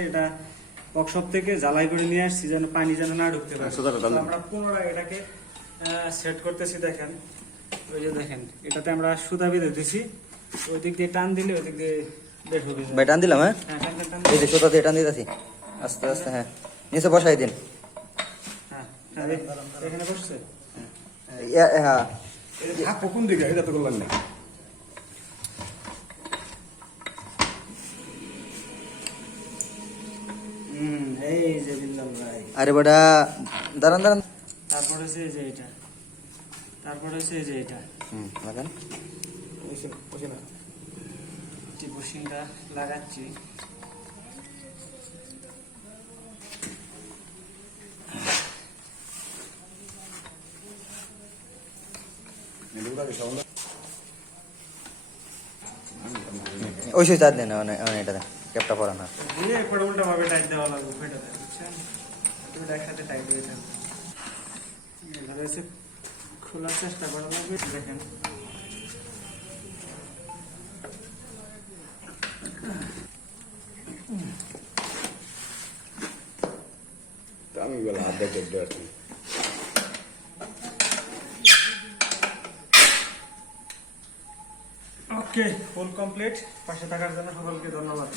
এটা ওয়ার্কশপ থেকে জ্বালাই করে নিয়ে আসছি যেন পানি যেন না ঢুকতে পারে। আমরা পুনরায় এটাকে সেট করতেছি। দেখেন, ওই যে দেখেন, এটাতে আমরা সুতা বেঁধে দিছি। ওই দিক দিয়ে টান দিলে ওই দিক দিয়ে বের হবে। ভাই টান দিলাম। হ্যাঁ, এই যে সুতা দিয়ে টান দিতেছি আস্তে আস্তে। হ্যাঁ, নিচে বসাই দিন। হ্যাঁ, এখানে বসছে। হ্যাঁ, এটা কোন দিকে? এটা তো করলাম না। এই যে বিল্লাল ভাই। আরে বেটা দাঁড়ান দাঁড়ান। তারপর হচ্ছে এই যে এটা, তারপর হচ্ছে এই যে এটা। লাগান। টিপুসিংটা লাগাচ্ছি। ওই সুতা দেন, এটা দেন, ক্যাপটা পরা না। দিয়ে এরপরে উল্টা ভাবে টাইট দেওয়া লাগবে, ফেটে দেয়, বুঝছেন? দুটো একসাথে টাইট হয়ে থাকবে। এভাবে হচ্ছে খোলার চেষ্টা করা লাগবে। দেখেন, আমি বলে হাত দেখে আর কি। ওকে, ফুল কমপ্লিট। পাশে থাকার জন্য সকলকে ধন্যবাদ।